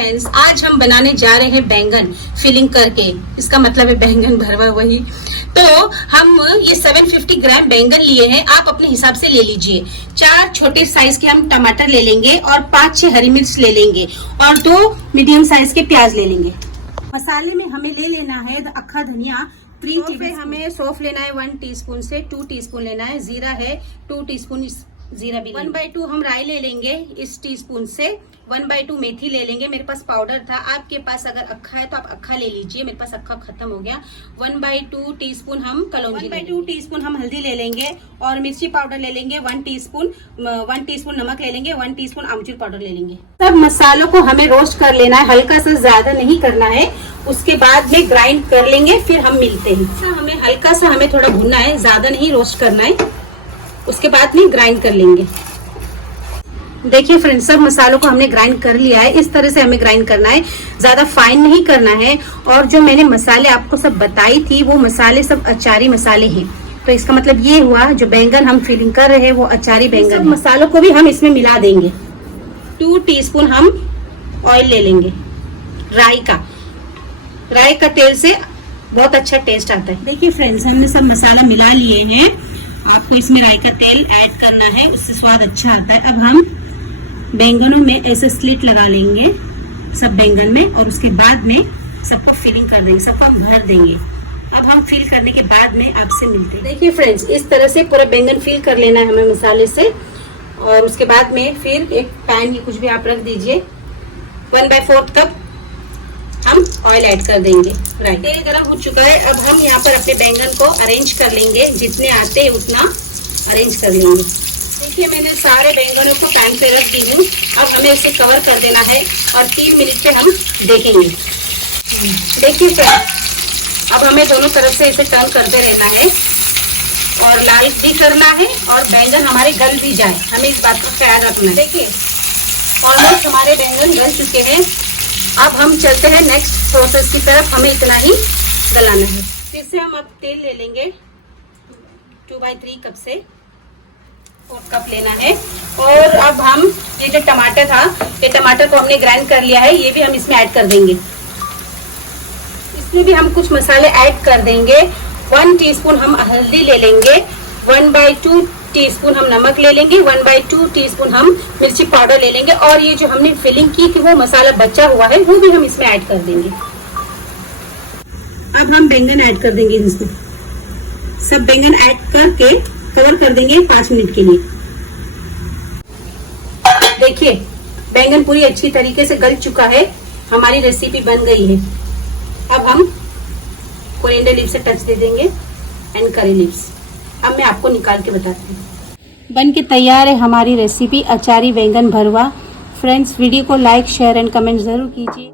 Friends, आज हम बनाने जा रहे हैं बैंगन फिलिंग करके। इसका मतलब है बैंगन भरवा वही। तो हम ये 750 ग्राम बैंगन लिए हैं, आप अपने हिसाब से ले लीजिए। 4 छोटे साइज के हम टमाटर ले लेंगे और 5-6 हरी मिर्च ले लेंगे और 2 मीडियम साइज के प्याज ले लेंगे। मसाले में हमें ले लेना है अक्खा धनिया 3 टीस्पून, हमें सौंफ लेना है 1 टीस्पून से 2 टीस्पून लेना है, जीरा है 2 टीस्पून जीरा भी 1/2 हम राई ले लेंगे इस टीस्पून से, 1/2 मेथी ले लेंगे। मेरे पास पाउडर था, आपके पास अगर अक्खा है तो आप अक्खा ले लीजिए, मेरे पास अक्खा खत्म हो गया। 1/2 टीस्पून हम कलौंजी, 1/2 टीस्पून हम हल्दी ले लेंगे और मिर्ची पाउडर ले लेंगे 1 टीस्पून नमक ले लेंगे, 1 टीस्पून आमचूर पाउडर ले लेंगे। सब मसालों को हमें रोस्ट कर लेना है, हल्का सा, ज्यादा नहीं करना है। उसके बाद में ग्राइंड कर लेंगे, फिर हम मिलते हैं। हमें हल्का सा हमें थोड़ा भुनना है, ज्यादा नहीं रोस्ट करना है। उसके बाद में ग्राइंड कर लेंगे। देखिए फ्रेंड्स, सब मसालों को हमने ग्राइंड कर लिया है। इस तरह से हमें ग्राइंड करना है, ज्यादा फाइन नहीं करना है। और जो मैंने मसाले आपको सब बताई थी वो मसाले सब अचारी मसाले हैं। तो इसका मतलब ये हुआ जो बैंगन हम फिलिंग कर रहे हैं वो अचारी बैंगन। सब मसालों को भी हम इसमें मिला देंगे। 2 टीस्पून हम ऑयल ले लेंगे राई का तेल से बहुत अच्छा टेस्ट आता है। देखिए फ्रेंड्स, हमने सब मसाला मिला लिए हैं। आपको इसमें राई का तेल ऐड करना है, उससे स्वाद अच्छा आता है। अब हम बैंगनों में ऐसे स्लिट लगा लेंगे सब बैंगन में, और उसके बाद में सबको फिलिंग कर देंगे, सबको हम भर देंगे। अब हम फिल करने के बाद में आपसे मिलते हैं। देखिए फ्रेंड्स, इस तरह से पूरा बैंगन फिल कर लेना है हमें मसाले से। और उसके बाद में फिर एक पैन की कुछ भी आप रख दीजिए, 1/4 कप हम ऑयल ऐड कर देंगे। तेल गरम हो चुका है। अब हम यहाँ पर अपने बैंगन को अरेंज कर लेंगे, जितने आते हैं उतना अरेंज कर लेंगे। देखिए मैंने सारे बैंगनों को पैन पे रख दी हूँ। अब हमें इसे कवर कर देना है और 3 मिनट पे हम देखेंगे। देखिए फ्रेंड्स, अब हमें दोनों तरफ से इसे टर्न करते रहना है और लाल भी करना है और बैंगन हमारे गल भी जाए, हमें इस बात का ख्याल रखना है। देखिए ऑलमोस्ट हमारे बैंगन गल चुके हैं। अब हम चलते हैं नेक्स्ट प्रोसेस की तरफ, हमें इतना ही गलाना है। फिर से हम अब तेल ले लेंगे 2/3 कप से 4 कप लेना है। और अब हम ये जो टमाटर था, ये टमाटर को हमने ग्राइंड कर लिया है, ये भी हम इसमें ऐड कर देंगे। इसमें भी हम कुछ मसाले ऐड कर देंगे। 1 टीस्पून हम हल्दी ले लेंगे, 1/2 टीस्पून हम नमक ले लेंगे, 1/2 टीस्पून हम मिर्ची पाउडर ले लेंगे। और ये जो हमने फिलिंग की थी वो मसाला बचा हुआ है वो भी हम इसमें ऐड कर देंगे। अब हम बैंगन ऐड कर देंगे इसमें। सब बैंगन ऐड करके कवर कर देंगे 5 मिनट के लिए। देखिए बैंगन पूरी अच्छी तरीके से गल चुका है, हमारी रेसिपी बन गई है। अब हम कोरिएंडर लीव्स से टच दे देंगे एंड करी लीव्स। अब मैं आपको निकाल के बताती हूँ। बन के तैयार है हमारी रेसिपी अचारी बैंगन भरवा। फ्रेंड्स, वीडियो को लाइक, शेयर एंड कमेंट जरूर कीजिए।